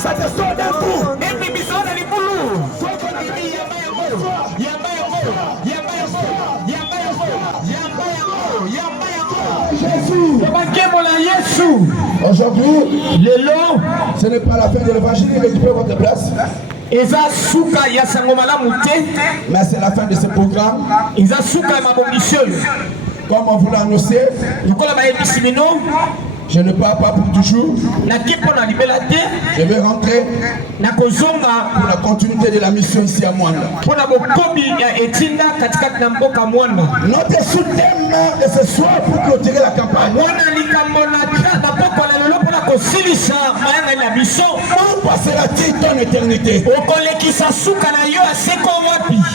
Ça te sort d'un coup. Et puis bisona les boulous. Jésus. Aujourd'hui, ce n'est pas la fin de l'évangile, récupérez votre place. Mais c'est la fin de ce programme. Comme on vous l'a annoncé, je ne pars pas pour toujours. Je vais rentrer pour la continuité de la mission ici à Mwanda. Notre sous-thème de ce soir pour clôturer la campagne. Où passera-t-il ton éternité?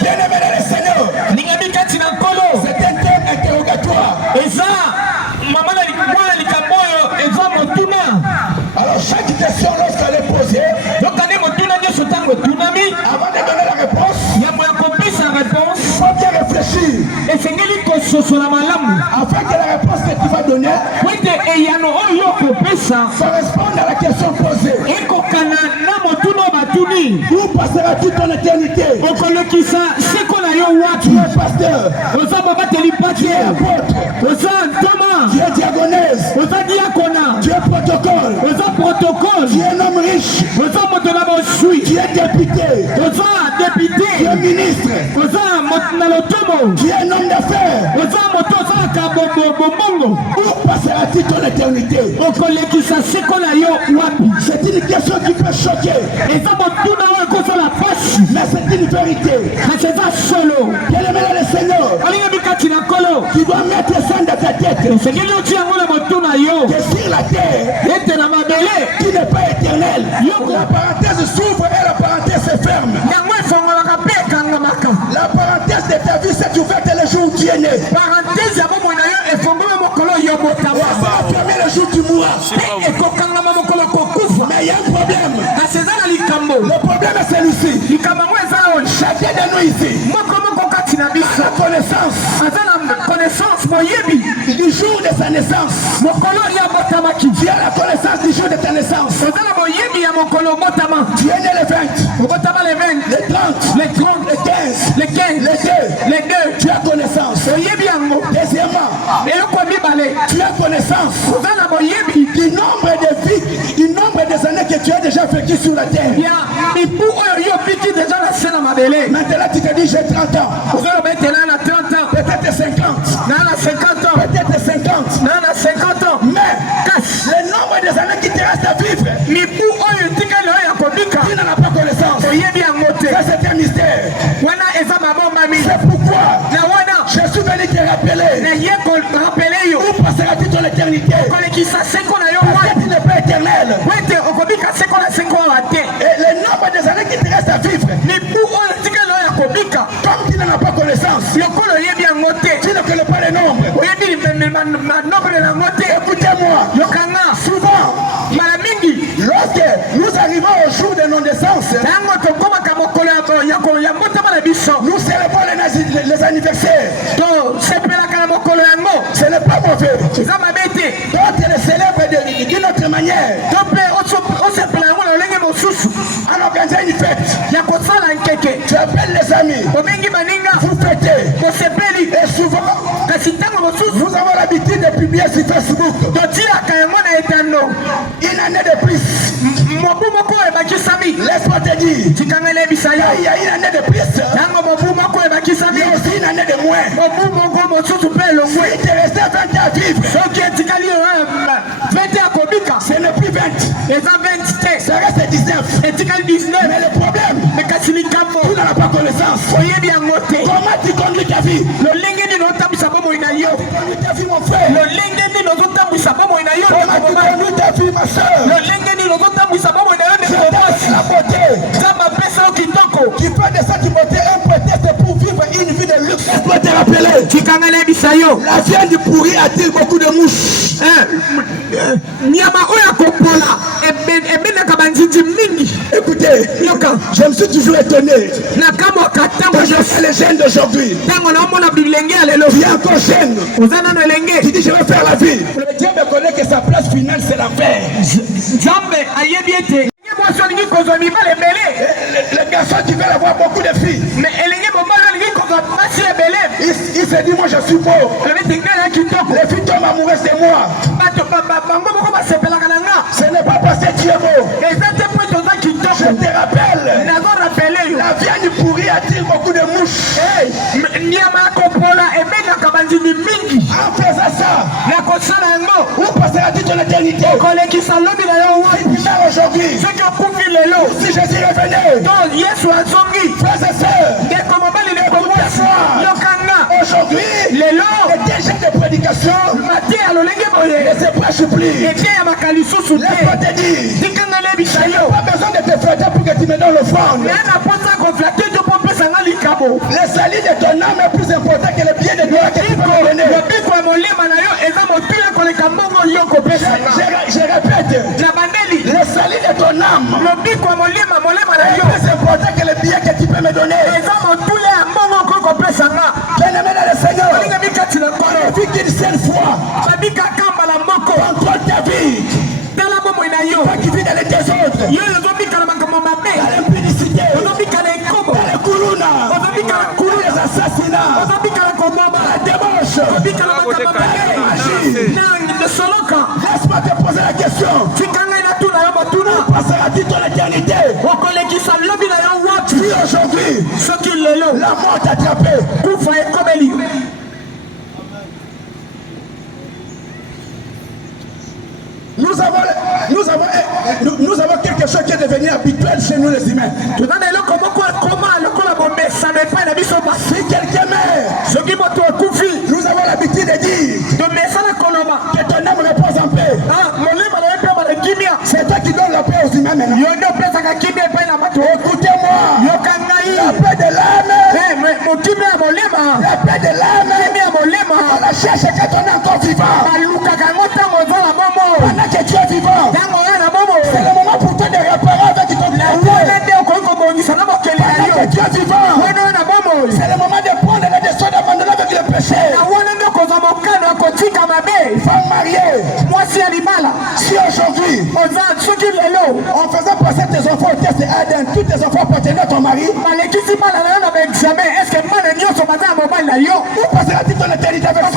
Bien-aimé dans le Seigneur, c'est un thème interrogatoire. Alors chaque question lorsqu'elle est posée, avant de donner la réponse, il faut bien réfléchir afin que la réponse que tu vas donner corresponde à la question posée. Où passera-t-il ton éternité? Tu es pasteur, tu es apôtre, tu es diagonèse, tu es protocole, tu es un homme riche, tu es député, tu es ministre, tu es un homme d'affaires. Où passera-t-il ton éternité? C'est une question qui peut choquer, mais c'est une vérité. Bien-aimé dans le Seigneur, tu dois mettre ça dans ta tête que sur la terre, qui n'est pas éternel, la parenthèse s'ouvre et la parenthèse se ferme. La parenthèse de ta vie s'est ouverte le jour où tu es né. Va fermer le jour où tu mourras. Mais il y a un problème. Le problème est celui-ci. Chacun de nous ici a la connaissance du jour de sa naissance. Tu as la connaissance du jour de ta naissance. Tu es né le 20, le 30, le 15, le 2. Tu as connaissance. Deuxièmement, tu as connaissance du nombre de vies, du nombre des années que tu as déjà vécu sur la terre. Maintenant tu te dis j'ai 30 ans. Peut-être 50. Peut-être 50 ans. Mais le nombre des années qui te restent à vivre, tu n'en as pas connaissance. Ça c'est un mystère. C'est pourquoi je suis venu te rappeler où passera-t-il ton éternité? Parce que tu n'es pas éternel. Et le nombre des années qui te restent à vivre, comme tu n'en as pas connaissance, tu ne connais pas les nombres. Écoutez-moi, souvent, lorsque nous arrivons au jour de nos naissances, nous célébrons les anniversaires. Ce n'est pas mauvais. D'autres les célèbrent d'une autre manière. En organisant une fête, tu appelles les amis, vous fêtez. Et souvent, nous avons l'habitude de publier sur Facebook une année de plus. Laisse-moi te dire, il y a une année de plus, il y a aussi une année de moins. Si tu es resté 20 ans à vivre, ce n'est plus 20, ça reste 19. Mais le problème, tu n'en as pas connaissance. Comment tu conduis ta vie? Conduis ta vie, mon frère. Comment tu conduis ta vie, ma soeur? C'est la beauté qui fait de cette beauté un prétexte pour vivre une vie de luxe. Je dois te rappeler, la viande pourrie attire beaucoup de mouches. Écoutez, je me suis toujours étonné quand je fais les jeunes d'aujourd'hui. Tu es encore jeune. Tu dis je vais faire la vie. Le Dieu me connaît que sa place finale c'est l'enfer. Le garçon qui veut avoir beaucoup de filles. Il s'est dit, moi je suis pauvre. Les filles tombent amoureuses de moi. Ce n'est pas parce que tu es beau. Je te rappelle, la viande pourrie attire beaucoup de mouches. En faisant ça, où passeras-tu ton éternité? Aujourd'hui, si Jésus revenait, frères et sœurs, aujourd'hui, les déjà de prédication ne se prêchent plus. Laisse-moi te dire, je n'ai pas besoin de te flatter pour que tu me donnes l'offrande. Le salut de ton âme est plus important que le bien de gloire que tu peux me donner. Je répète, le salut de ton âme est plus important que le bien que tu peux me donner. Bien-aimé dans le Seigneur, on a vu qu'une seule fois, contrôle ta vie. Toi qui vis dans les désordres, dans l'impudicité, dans les koulouna, dans les assassinats, la débauche, laisse-moi te poser la question. Passeras-tu ton éternité? Si aujourd'hui, la mort t'a attrapé, nous avons quelque chose qui est devenu habituel chez nous les humains. Si quelqu'un meurt, nous avons l'habitude de dire que ton âme repose en paix. C'est toi qui donnes la paix aux humains maintenant. Écoutez-moi, la paix de l'âme, la paix de l'âme, on la cherche quand on est encore vivant. Pendant que tu es vivant, c'est le moment pour toi de réparer avec ton Pendant que tu es vivant, c'est le moment de prendre la décision d'abandonner avec le péché. Femme mariée, si aujourd'hui on faisait passer tes enfants au test ADN, tous tes enfants appartenaient à ton mari, où passeras-tu ton éternité avec ça?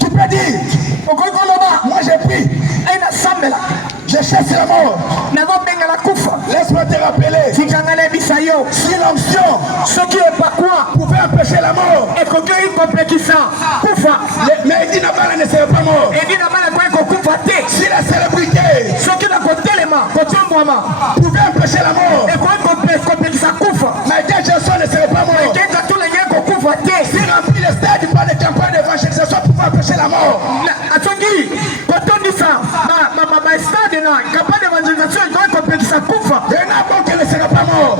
Tu peux dire, moi j'ai pris, je chasse la mort. Laisse-moi te rappeler, si l'onction pouvait empêcher la mort, mais Eddie Nabala ne serait pas mort. Si la célébrité pouvait empêcher la mort, Michael Jackson ne serait pas mort. Si remplit le stade par les campagnes d'évangélisation pouvait empêcher la mort, Renard Bonke ne serait pas mort.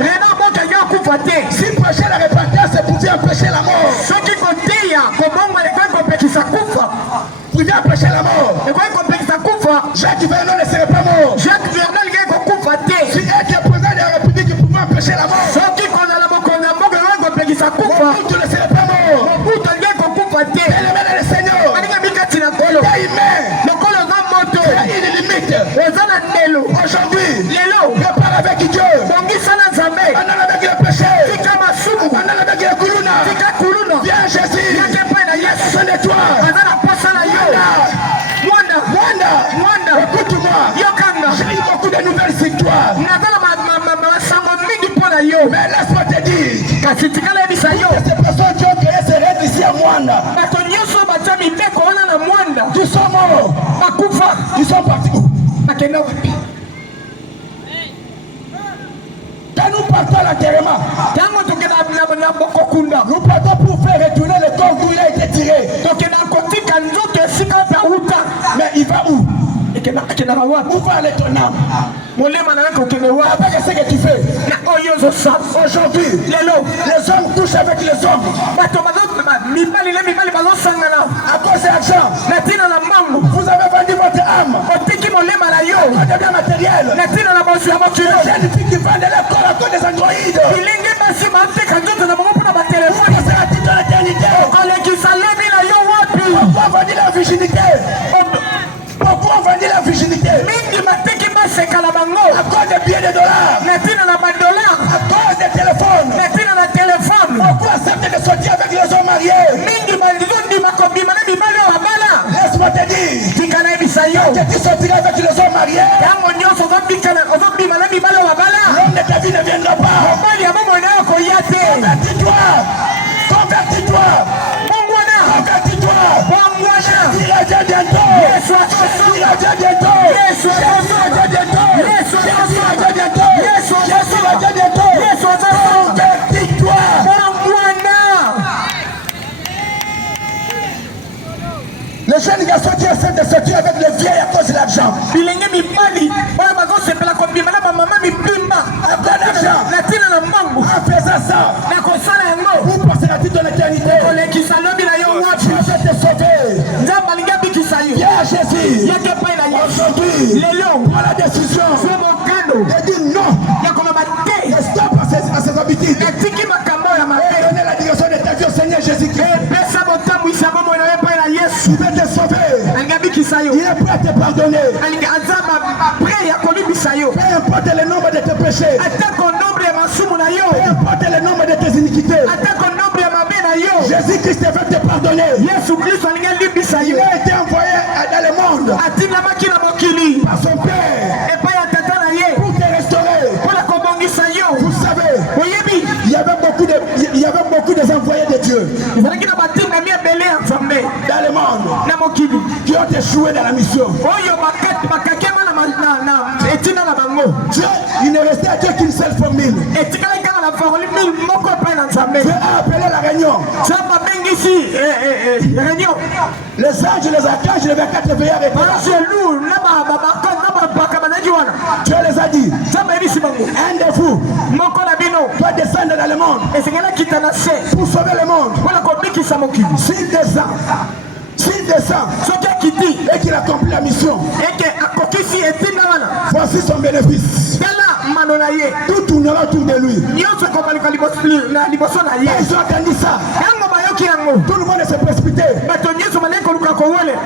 Si prêcher la repentance pouvait empêcher la mort, pouvait empêcher la mort, Jacques Vernon ne serait pas mort. Si être président de la République pouvait empêcher la mort, Mobutu ne serait pas mort. Bien-aimé dans le Seigneur, ta humain, il y a une limite. Aujourd'hui, repars avec Dieu, abandonne avec le péché, abandonne avec le koulouna. Viens Jésus, sois de toi. Wanda, écoute-moi, j'ai eu beaucoup de nouvelles victoires. Mais laisse-moi te dire, ces personnes qui ont créé ces rêves ici à Mwanda, tous sont morts, ils sont partis où? Quand nous partons à l'enterrement, nous partons pour faire retourner le corps d'où il a été tiré. Mais il va où? Où va aller ton âme? Avec ce que tu fais. Aujourd'hui, les hommes couchent avec les hommes. À cause de l'argent, vous avez vendu votre âme. À des biens matériels. Les jeunes filles qui vendent leur corps à cause des androïdes. Où passeras-tu ton éternité? Pourquoi venir de dollars. À cause des téléphones. Beaucoup acceptent de sortir avec les hommes mariés. Laisse-moi te dire. Que tu sortiras avec les hommes mariés. L'homme de ta vie ne viendra pas. Convertis-toi. Convertis-toi. Convertis-toi. Il revient bientôt. Il revient bientôt. Jésus revient bientôt. Jésus revient bientôt. Jésus revient bientôt. Convertis-toi. Les jeunes garçons qui essaient de sortir avec les vieilles à cause de l'argent. Après l'argent. En faisant ça, vous passerez toute l'éternité. Tu vas te sauver. Viens à Jésus. Aujourd'hui, prends la décision de dire non. Et stop à ses habitudes. Et donner la direction de ta vie au Seigneur Jésus-Christ. Il va te sauver. Il est prêt à te pardonner. Peu importe le nombre de tes péchés. Peu importe le nombre de tes iniquités. Jésus-Christ veut te pardonner. Il a été envoyé dans le monde par son Père pour te restaurer. Vous savez, il y avait beaucoup des envoyés de Dieu dans le monde qui ont échoué dans la mission. Dieu, il ne restait à Dieu qu'une seule formule. Dieu a appelé la réunion. Les anges, les archanges, les 24 veilleurs étaient là. Dieu les a dit, un de vous doit descendre dans le monde pour sauver le monde. S'il descend et qu'il accomplit la mission, voici son bénéfice. Tout tournera autour de lui. Ils ont entendu ça. Tout le monde s'est précipité.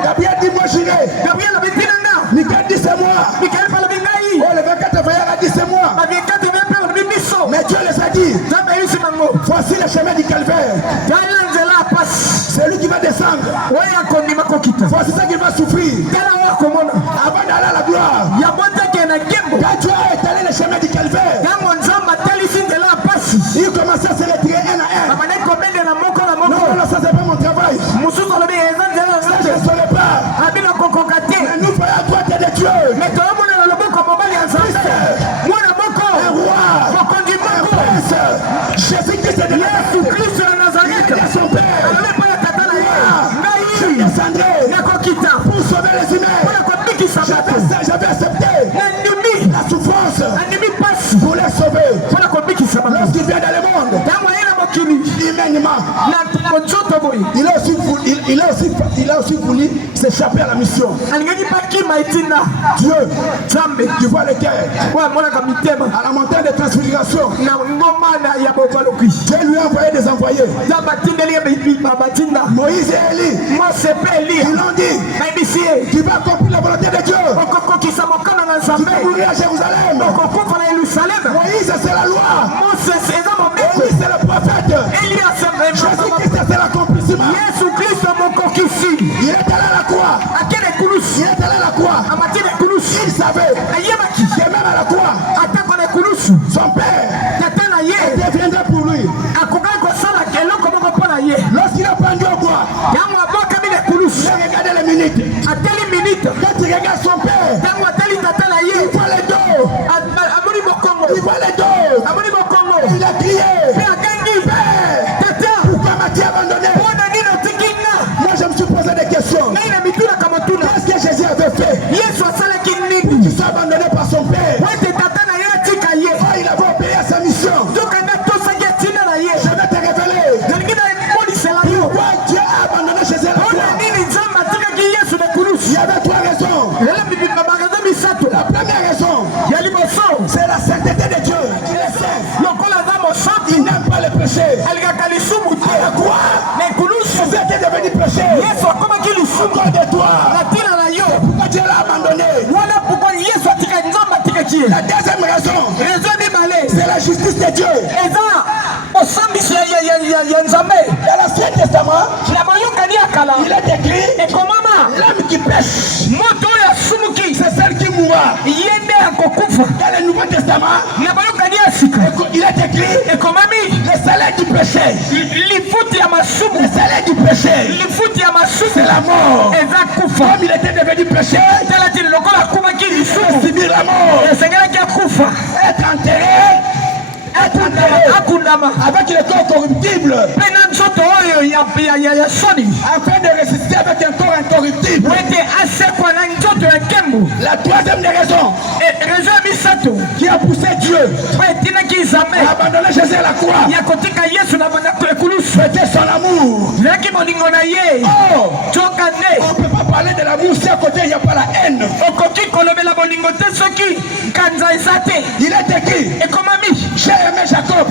Gabriel dit, moi j'irai. Michael dit, c'est moi. Oh, le 24 veilleurs a dit, c'est moi. Mais Dieu les a dit, voici le chemin du calvaire. C'est lui qui va descendre. Voici ça qu'il va souffrir avant d'aller à la gloire. Quand Dieu a étalé le chemin du calvaire, il commençait à se retirer un à un. Non, ça c'est pas mon travail. Ça je ne saurais pas. Mais nous voyons à droite de Dieu un roi, un prince, Jésus-Christ de Nazareth, son Père. Je descendrai pour sauver les humains. J'avais accepté la souffrance pour les sauver. Lorsqu'il vient dans le monde, humainement, il a aussi voulu s'échapper à la mission. Dieu, tu vois le cœur, à la montagne de transfiguration, Dieu lui a envoyé des envoyés. Moïse et Élie, ils l'ont dit, tu vas accomplir la volonté de Dieu. Tu vas mourir à Jérusalem. Moïse c'est la loi. Élie c'est le prophète. Jésus-Christ c'est l'accomplissement. Il est allé à la croix. Il est allé à la croix. Il savait que même à la croix, son père deviendrait pour lui. Lorsqu'il a pendu au bois, il a regardé les minutes. Quand il regarde son père, il voit les dos. Il voit les dos. Il a crié, Père, pourquoi m'as-tu abandonné? Moi je me suis posé des questions. Qu'est-ce que Jésus avait fait pour qu'il soit abandonné par son père? Oh, il avait obéi à sa mission. Je vais te révéler pourquoi Dieu a abandonné Jésus à la croix. Il y avait trois raisons. La première raison, c'est la sainteté de Dieu. Il est saint. Il n'aime pas le péché. À la croix, Jésus était devenu péché. Encore de toi. Pourquoi Dieu l'a abandonné? La deuxième raison, Dieu. Et ça, au samedi, il y a un zamé. Dans l'Ancien Testament, il est écrit et comment l'âme qui pêche, moto ya sumuki, c'est celle qui mourra. yende akokufa. Dans le Nouveau Testament, il est écrit et comment le salaire du péché. lifuti ya masumu, Le salaire du péché, lifuti ya masumu, c'est la mort. eza kufa. Comme il était devenu péché, Tala tili lokola kumaki il lisumu, a subi la mort. esengelaki akufa. Être enterré Akundama avec le corps corruptible, pena nzoto oyo ya soni afin de ressusciter avec un corps incorruptible. wete asekwa na nzoto ya nkembo. La troisième des raisons Rezo ya misato qui a poussé Dieu etinaki nzambe à abandonner Jésus à la croix, ya kotika yesu na ekulusu c'était son amour. ezalaki molingo na ye. Oh, Tsoka nde on ne peut pas parler de l'amour si à côté il n'y a pas la haine. okoki kolobela bolingo te soki nkanza eza te. Il est écrit, ekomami j'ai aimé Jacob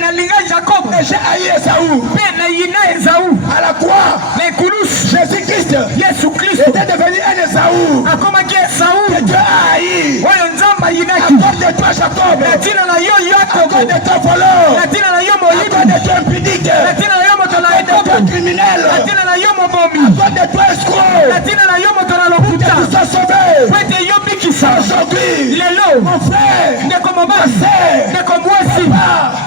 nalinga jakobo et j'ai haï Esaü. mpe nayina ezau À la croix, na ekulusu. Jésus-Christ yesu kristo était devenu un Esaü akomaki que esau Dieu a haï. oyo nzambe À ayinaki. cause de toi, Jacob. na ntina na yo À cause yakoko, de toi, voleur. na ntina na yo À cause moyibi, de toi, impudique. na ntina na yo moto na À cause de toi, edoko, criminel. na ntina na yo mobomi, À cause de toi, na escroc. ntina na yo moto na Que lokuta tu sois sauvé. po ete yo bikisa. Aujourd'hui, lelo mon frère, ndeko mobasi, sœur, ndeko mwasi,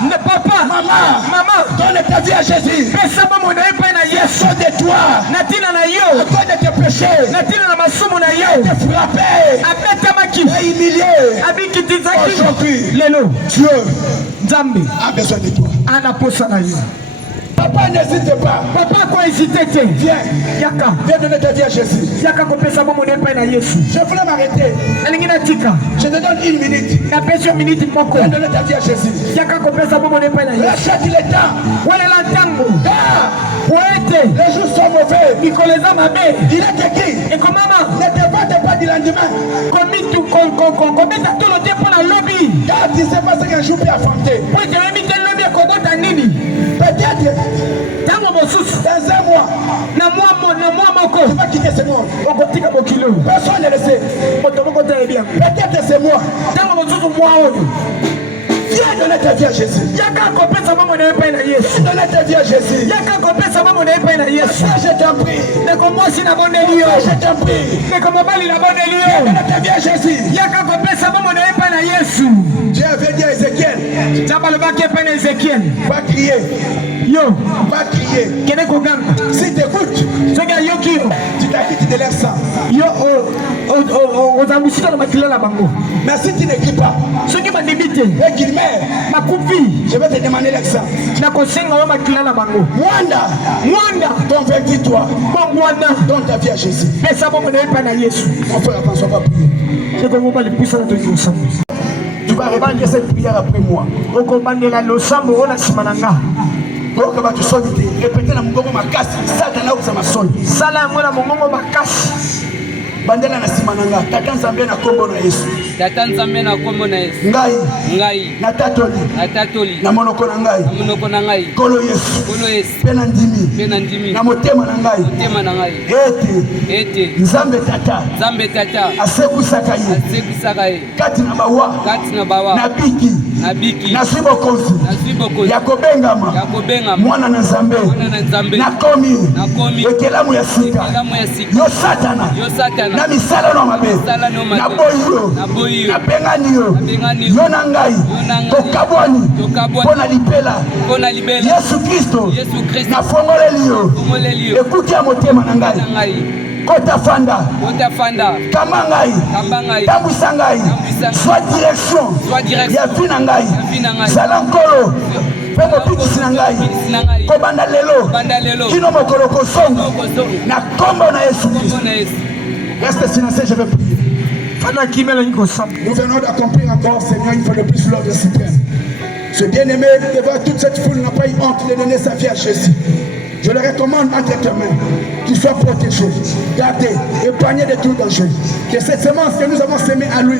nde papa, maman, mama, donne ta vie à Jésus. pesa bomoi na ye mpe na yesu. Sors de toi. na ntina na À yo, cause de tes péchés, na ntina na masumu na yo, te frapper abetamaki, et humilier. abikitizaki. Aujourd'hui, lelo Dieu nzambe a besoin de toi. ana posa na yo. Papa, n'hésite pas. papa akohésite te. Viens, yaka viens donner ta vie à Jésus. yaka kopesa bomoi na epai na yesu. Je voulais m'arrêter. nalingi natika Je te donne 1 minute. napesi yo miniti moko Viens donner ta vie à Jésus. yaka kopesa bomoi na epai na yesu. Rachète le temps. welela ntango Car po ete les jours sont mauvais. mikolo eza mabe. Il est écrit, ekomama ne te vante pas du lendemain. kobeta tolo te mpo na lobi Car tu ne sais pas ce qu'un jour peut affronter. po ete oyebi te lobi ekobota nini. Peut-être ntango mosusu dans un mois, na mwa moko tu vas quitter ce monde. okotika mokili oyo. Personne ne le sait. moto moko te ayebi yango. Peut-être c'est moi. ntango mosusu mwa oyo Viens donner ta vie à Jésus. yaka kopesa bomoi na epai na yesu. Viens donner ta vie à Jésus. yaka kopesa bomoi na epai na yesu. Frère, je t'en prie. ndeko mwasi nabondeli yo, Frère, je t'en prie. ndeko mobali nabondeli Viens yo, donner ta vie à Jésus. yaka kopesa bomoi na epai na yesu. Dieu avait dit à Ézéchiel, nzambe alobaki epai na ezekiel, va crier, yo va crier. kende koganga. Si tu écoutes, soki ayoki yo, tu t'acquittes de leur sang. yo ozambwisika na makila na bango. Mais si tu n'écris pas soki bandimi te et qu'il meurt, bakufi, je vais te demander leur sang. nakosenga yo makila na bango. Mwanda, mwanda convertis-toi. bongwana Donne ta vie à Jésus. pesa bomoi na epai na yesu. Mon frère François va prier. ndeko mobali pusana toki losambo. Tu vas répandre cette prière après moi. okobandela losambo oyo na nsima na nga. Donc, tu sors vite. Répétez dans mon gogo ma casse. Satan a ma sonne. sala yango na mongongo makasi. Bandela na simananga. Tata nzambe na kombo na Yesu. tata nzambe na kombo na yesu Ngai. Na tatoli. Na monoko na ngai. Kolo Yesu. Pena ndimi. Na motema na ngai. Ete. Nzambe tata. Asekusaka ye. Kati na bawa. Na biki. Na sibokozi. Ya kobengama. Mwana na nzambe. Na komi. Ekelamu ya sika. Yo satana. Na misala no mabe. Na boyo. Na bengani yo. Yo na ngai. Tokabwani. Pona lipela. Yesu Kristo. Na fongoleli yo. Ekuti ya motema na ngai. Kota fanda. Kamba ngai. Tambwisa ngai. Soit direction. Ya vi na ngai. Zala nkolo. Pe mobikisi na ngai. Kobanda lelo. Kino mokolo kosonga. Na kombo na Yesu Kristo. Reste silencieux, je vais prier. Nous venons d'accomplir encore, Seigneur, une fois de plus l'ordre suprême. Ce bien-aimé, devant toute cette foule, n'a pas eu honte de donner sa vie à Jésus. Je le recommande entre tes mains, qu'il soit protégé, gardé, épargné de tout danger. Que cette semence que nous avons sémée à lui,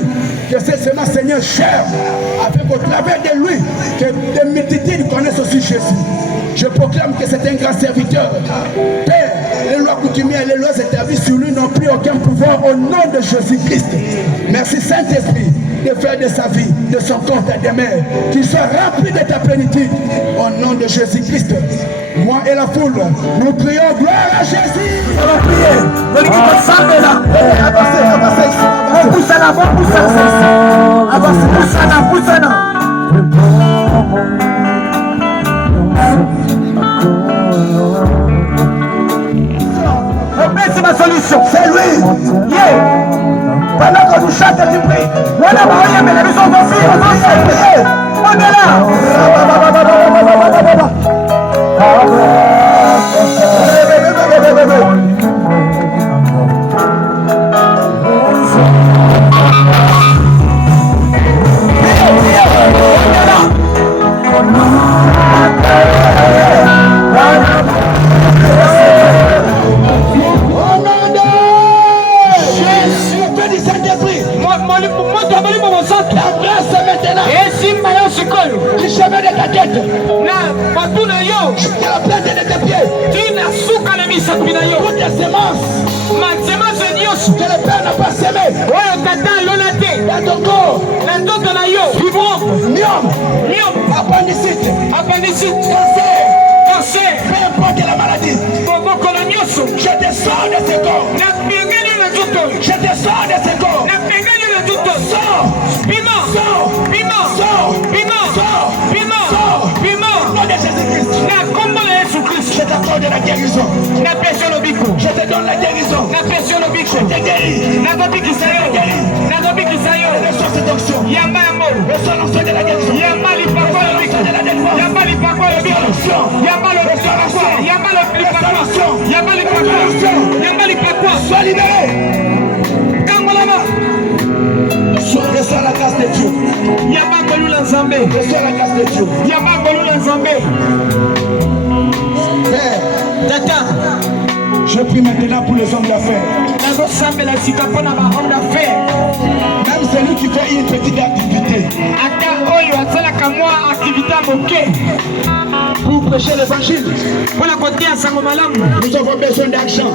que cette semence, Seigneur, chère, avec au travers de lui, que des multitudes connaissent aussi Jésus. Je proclame que c'est un grand serviteur. Père, les lois coutumières, les lois établies vie sur lui n'ont plus aucun pouvoir au nom de Jésus-Christ. Merci Saint-Esprit de faire de sa vie, de son compte à demain, qu'il soit rempli de ta plénitude au nom de Jésus-Christ. Moi et la foule, nous crions gloire à Jésus. On va prier. Avancez, avancez. On pousse en avant, pousse en avant. Avancez, pousse en avant, pousse en avant. C'est ma solution. C'est lui. Yeah. Pendant qu'on nous chante, tu pries. Voilà, mais la maison va finir. On est là. Du chemin de ta tête, la plante de tes pieds, toutes tes semences que le Père n'a pas semé dans ton corps, fibrome, appendicite, cancer, peu importe la maladie, je te sors de ce corps, je te sors de ce corps, sors, je t'accorde la guérison. Je te donne la guérison. Je te guéris. Reçois cette onction. Reçois l'onction de la guérison. Reçois l'onction de la délivrance. Sois libéré. Reçois la grâce de Dieu. Reçois la grâce de Dieu. Tata, je prie maintenant pour les hommes d'affaires. Même celui qui fait une petite activité. Pour prêcher l'évangile. Nous avons besoin d'argent.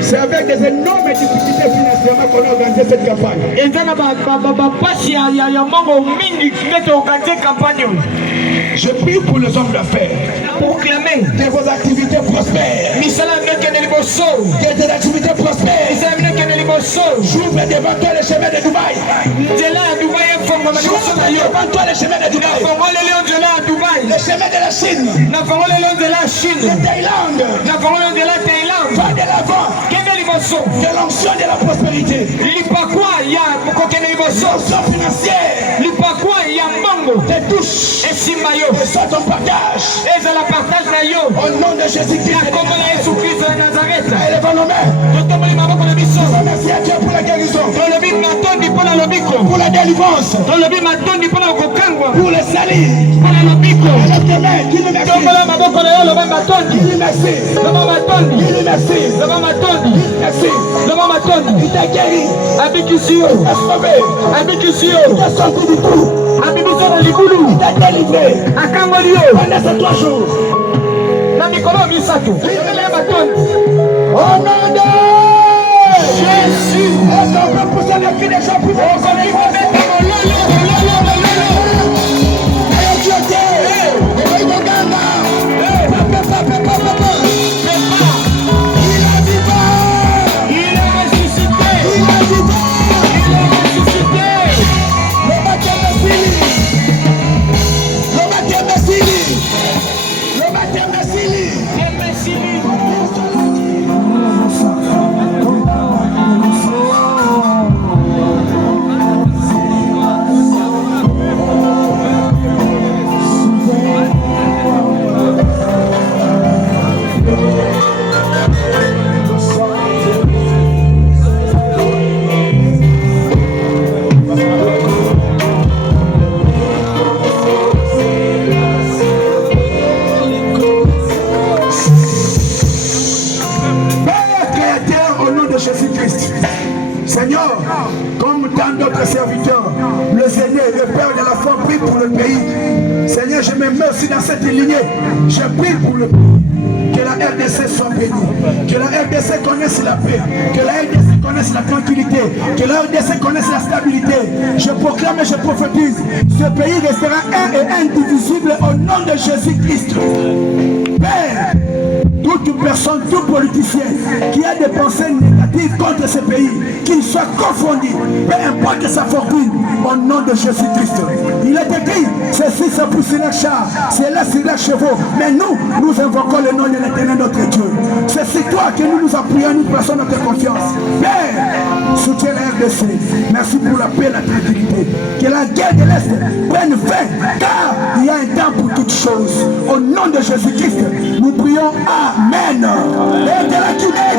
C'est avec des énormes difficultés financières qu'on a organisé cette campagne. Je prie pour les hommes d'affaires. Pour clamer que vos activités prospèrent. Que tes activités prospèrent. J'ouvre devant toi le chemin de Dubaï. J'ouvre devant toi le chemin de Dubaï. Le chemin de la Chine. De Thaïlande. Va de l'avant. De l'onction de la prospérité. L'onction financière. Te touche. Reçois ton partage. Au nom de Jésus-Christ. Élevons nos mains. Merci à Dieu pour la guérison. Pour la délivrance. Pour le salut. Lève tes mains. Dis-le merci. Dis-le merci. Merci. Il t'a guéri. Il t'a sauvé. Il t'a sorti du trou. Il t'a délivré. Pendant ces 3 jours. Au nom de Jésus. Est-ce qu'on peut pousser le cri des gens pour vous? Seigneur, comme tant d'autres serviteurs, le Seigneur, le Père de la foi, prie pour le pays. Seigneur, je me mets aussi dans cette lignée. Je prie pour le pays. Que Que la RDC soit bénie. Que la RDC connaisse la paix. Que la RDC connaisse la tranquillité. Que la RDC connaisse la stabilité. Je proclame et je prophétise. Ce pays restera un et indivisible au nom de Jésus-Christ. Père, toute personne, tout politicien qui a des pensées négatives contre ce pays, qu'il soit confondu, peu importe sa fortune, au nom de Jésus-Christ. Il est écrit, ceci c'est pour sur les chars, c'est là sur les chevaux, mais nous invoquons le nom de l'Éternel notre Dieu. C'est sur toi que nous appuyons, nous plaçons notre confiance. Père, soutiens la RDC. Merci pour la paix et la tranquillité. Que la guerre de l'Est prenne fin, car il y a un temps pour toutes choses. Au nom de Jésus-Christ, nous prions Amen. Et de la Guinée.